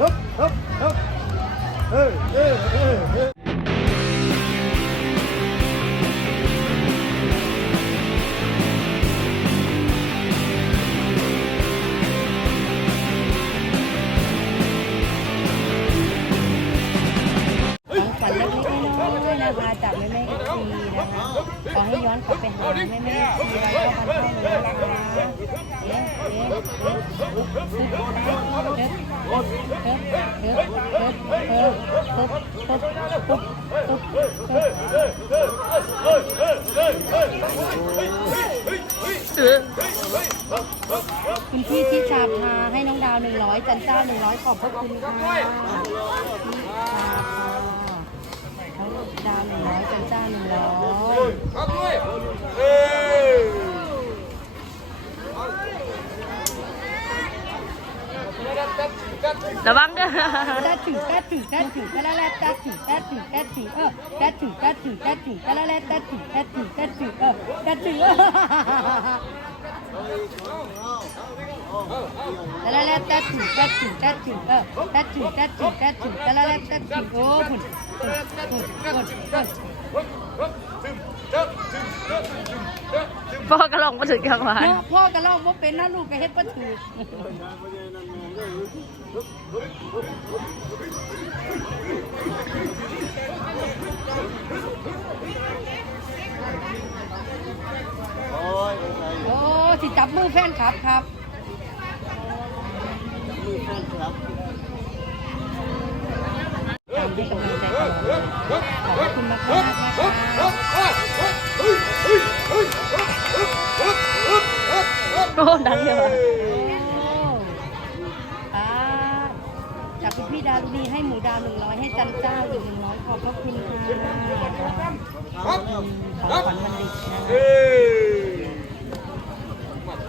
ฮึบฮึบฮึบเฮ้ยเฮ้ยเฮ้ยเฮ้ยของขวัญเล็กๆน้อยๆนะคะจากแม่แม่เอฟซีนะคะขอให้ย้อนกลับไปหาแม่แม่เอฟซีแล้วก็พันเท่าเลยนะคะเอ๊ะเอ๊ะ คุณพี่ที่ชาพาให้น้องดาวหนึ่งร้อยจันเจ้าหนึ่งร้อยขอบพระคุณค่ะ ระวังเด้อแตะถึงแตะถึงแตะถึงแตะละแลแตะถึงแตะถึงแตะถึงเออแตะถึงแตะถึงแตะถึงแตะละแลแตะถึงแตะถึงแตะถึงเออแตะถึงแตะละแลแตะถึงแตะถึงแตะถึงเออแตะถึงแตะถึงแตะถึงแตะละแลแตะถึงโอ้หุ่นหุ่นหุ่นหุ่นพ่อกระลองมาถึงกลางวันเนาะพ่อก็เล่าว่าเป็นนะลูกก็เฮ็ดบ่ถือ โอ้สิจับมือแฟนคลับครับมือแฟนครับตามให้กำลังใจตลอดขอบคุณมากๆนะคะโอ้ดังเลยวะ อ่าจากคุณ พี่ดารุณีให้หมูดาวหนึ่งร้อยให้จันเจ้าอีกหนึ่งร้อยขอบพระคุณค่ะของขวัญวันเด็กนะคะเฮ้ย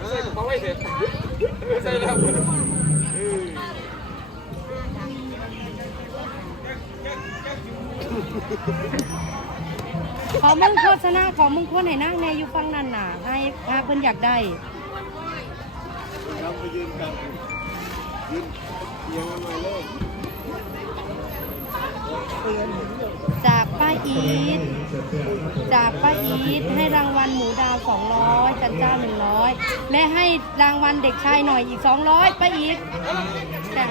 ใส่กระเป๋าไว้เสร็จใส่แล้วขอมึงโฆษณาขอมึงโฆษให้นั่งแน่อยู่ฟังนั่นน่ะให้พาเพิ่นอยากได้ครับไปยืนกันยืนเอียงกันมาเลย จากป้าอีทจากป้าอีทให้รางวัลหมูดาว 200จันเจ้า 100 และให้รางวัลเด็กชายหน่อยอีก 200ป้าอีทจ้า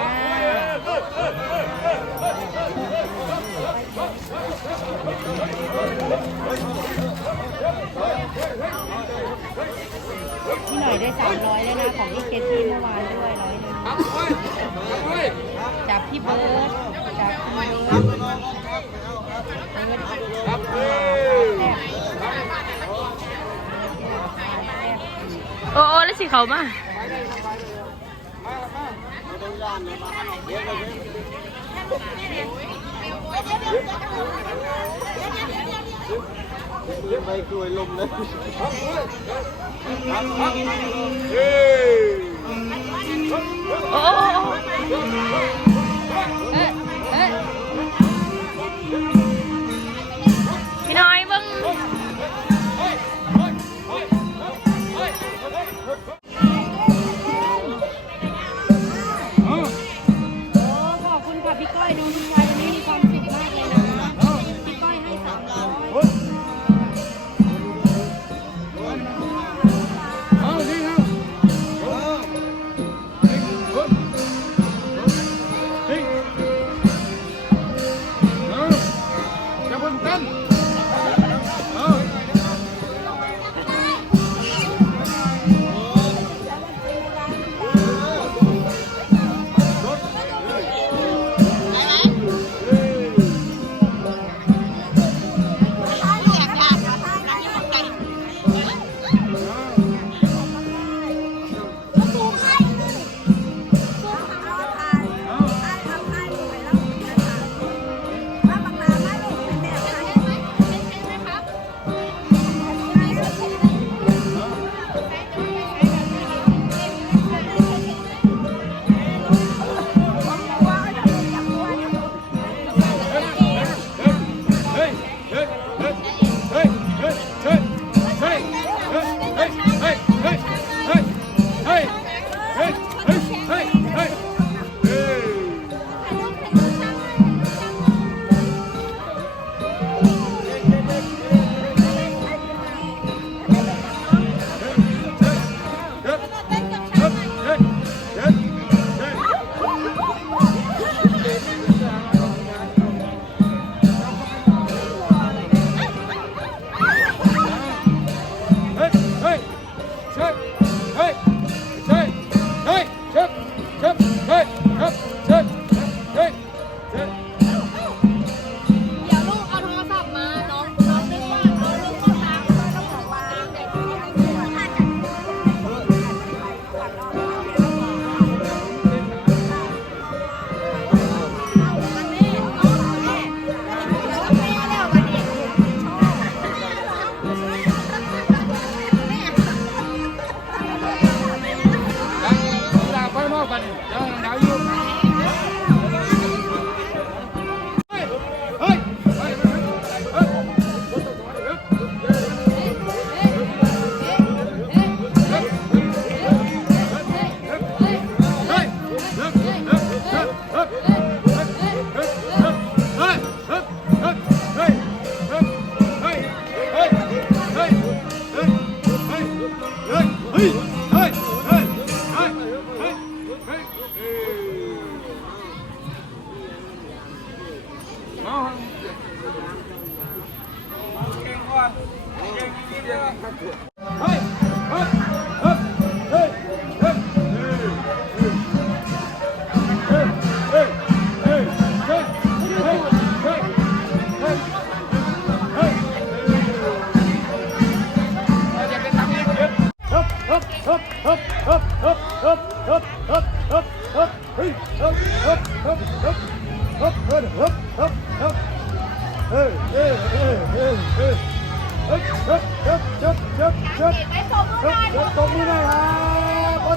สิเขามาเลี้ยงไปกลวยลมเลยโอ้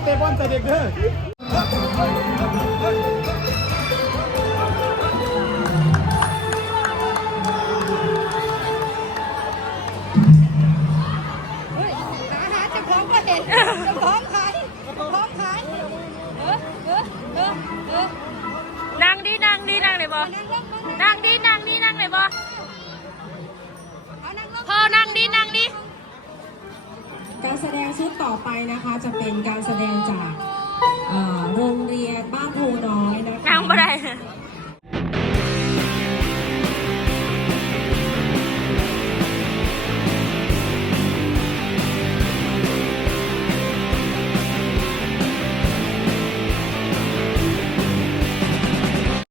เตะบอลแต่เด็กเด้อ ดินั่งดินั่งเลยบ่นั่งลงนั่งดินั่งดินั่งเลยบ่เอานั่งลงพอนั่งดินั่งดิการแสดงชุดต่อไปนะคะจะเป็นการแสดงจากเอ่อโรงเรียนบ้านโพน้อยนะคะ นั่งบ่ได้